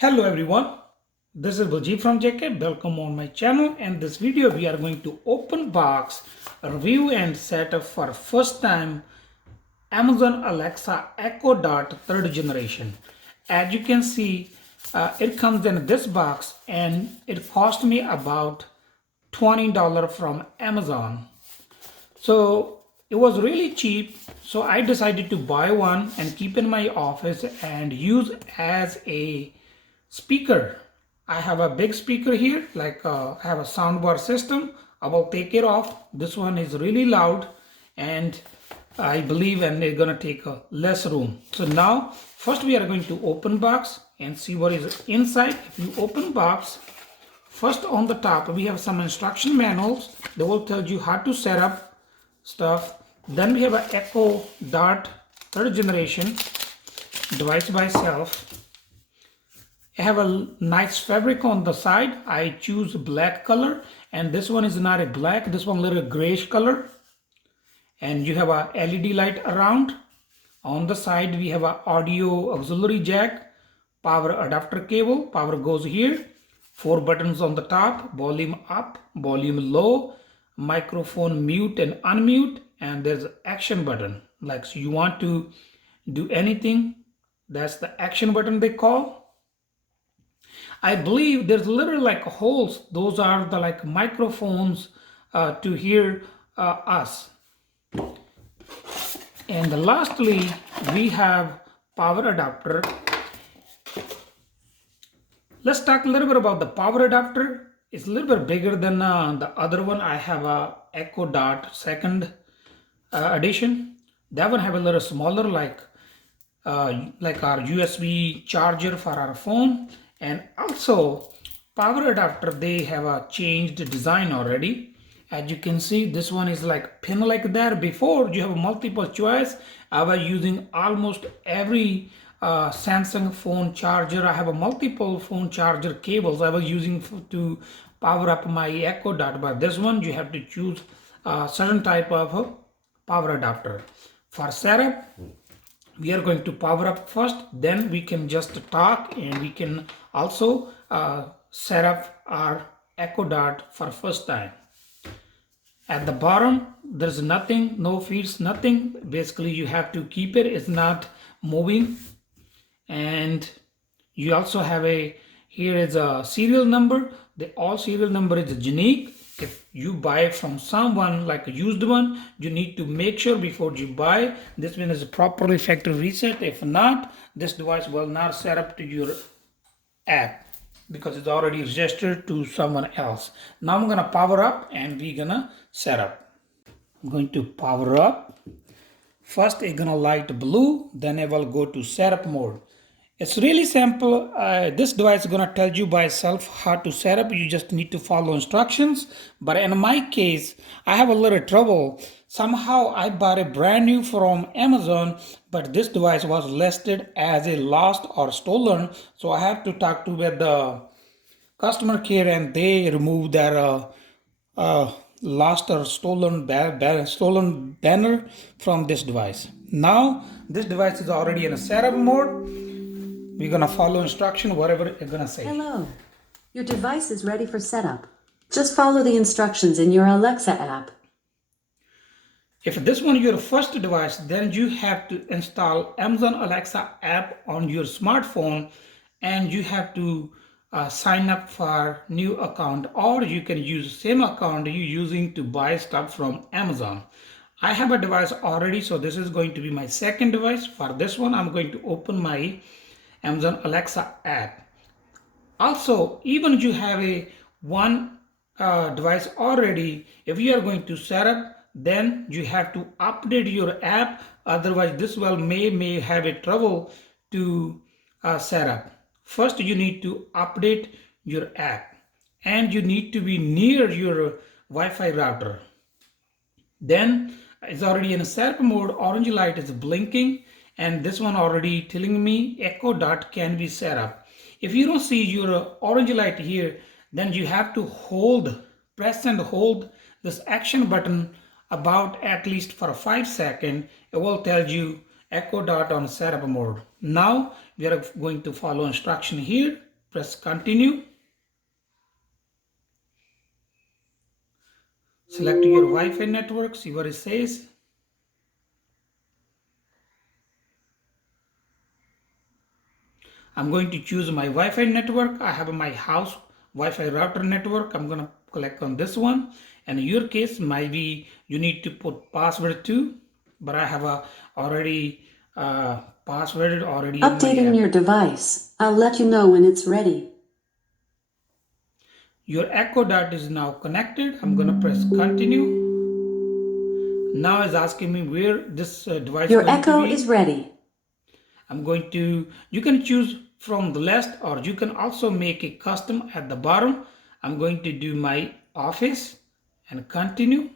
Hello everyone, this is Baljit from JK. Welcome on my channel. And this video we are going to open box, review and set up for first time Amazon Alexa Echo Dot third generation. As you can see, it comes in this box and it cost me about $20 from Amazon. So it was really cheap. So I decided to buy one and keep in my office and use as a speaker. I have a big speaker here, like I have a soundbar system. I will take it off. This one is really loud and I believe and it's gonna take less room. So now first we are going to open box and see what is inside. If you open box, first on the top we have some instruction manuals. They will tell you how to set up stuff. Then we have an Echo Dot third generation device by itself. I have a nice fabric on the side. I choose black color and this one is not a black, this one a little grayish color. And you have a LED light around. On the side we have a audio auxiliary jack, power adapter cable, power goes here. 4 buttons on the top, volume up, volume low, microphone mute and unmute, and there's an action button. Like so you want to do anything, that's the action button they call. I believe there's literally like holes. Those are the like microphones to hear us. And lastly, we have power adapter. Let's talk a little bit about the power adapter. It's a little bit bigger than the other one. I have a Echo Dot second edition. That one have a little smaller, like our USB charger for our phone. And also power adapter, they have a changed design already. As you can see, this one is like pin like that. Before you have a multiple choice. I was using almost every Samsung phone charger. I have a multiple phone charger cables I was using to power up my Echo Dot, but this one you have to choose a certain type of power adapter. For setup, we are going to power up first, then we can just talk and we can also set up our Echo Dot for first time. At the bottom there's nothing, no feeds, nothing. Basically you have to keep it, it's not moving. And you also have here is a serial number. All serial number is unique. If you buy from someone like a used one, you need to make sure before you buy this one is properly factory reset. If not, this device will not set up to your app because it's already registered to someone else. Now I'm gonna power up and we're gonna set up. I'm going to power up. First it's gonna light blue, then I will go to setup mode. It's really simple. This device is gonna tell you by itself how to set up. You just need to follow instructions. But in my case, I have a little trouble. Somehow I bought a brand new from Amazon, but this device was listed as a lost or stolen. So I have to talk to the customer care and they removed that lost or stolen banner from this device. Now this device is already in a setup mode. We're gonna follow instruction, whatever it's gonna say. Hello. Your device is ready for setup. Just follow the instructions in your Alexa app. If this one is your first device, then you have to install Amazon Alexa app on your smartphone and you have to sign up for new account, or you can use the same account you're using to buy stuff from Amazon. I have a device already, so this is going to be my second device. For this one, I'm going to open my Amazon Alexa app. Also, even if you have a one device already, if you are going to set up, then you have to update your app. Otherwise, this will may have a trouble to set up. First, you need to update your app, and you need to be near your Wi-Fi router. Then it's already in a setup mode. Orange light is blinking. And this one already telling me Echo Dot can be set up. If you don't see your orange light here, then you have to press and hold this action button about at least for 5 seconds. It will tell you Echo Dot on setup mode. Now we are going to follow instruction here press continue. Select your Wi-Fi network, see what it says. I'm going to choose my Wi-Fi network. I have my house Wi-Fi router network. I'm going to click on this one. And in your case, maybe you need to put password too, but I have already password already in my Updating your device. I'll let you know when it's ready. Your Echo Dot is now connected. I'm going to press continue. Now it's asking me where this device Your is going to Echo be. is ready. I'm going to, you can choose from the list, or you can also make a custom at the bottom. I'm going to do my office and continue.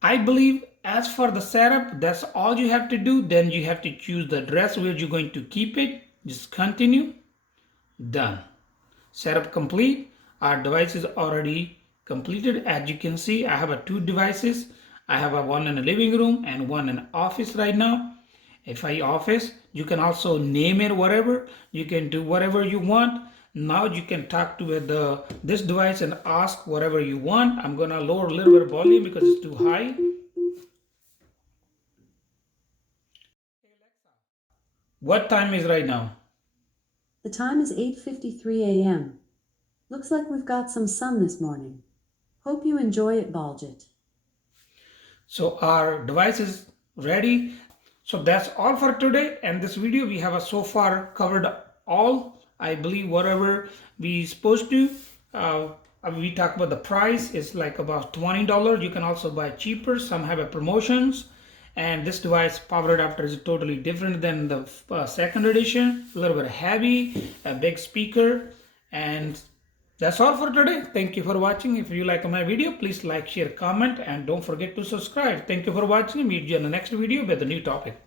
I believe as for the setup, that's all you have to do. Then you have to choose the address where you're going to keep it. Just continue. Done. Setup complete. Our device is already completed. As you can see, I have two devices. I have one in the living room and one in the office right now. If I office, you can also name it whatever. You can do whatever you want. Now you can talk to this device and ask whatever you want. I'm gonna lower a little bit of volume because it's too high. What time is right now? The time is 8:53 a.m. Looks like we've got some sun this morning. Hope you enjoy it, Baljit. So our device is ready. So that's all for today. And this video we have so far covered all, I believe, whatever we supposed to. We talk about the price. It's like about $20. You can also buy cheaper. Some have a promotions. And this device power adapter is totally different than the second edition. A little bit heavy, a big speaker, and that's all for today. Thank you for watching. If you like my video, please like, share, comment, and don't forget to subscribe. Thank you for watching. Meet you in the next video with a new topic.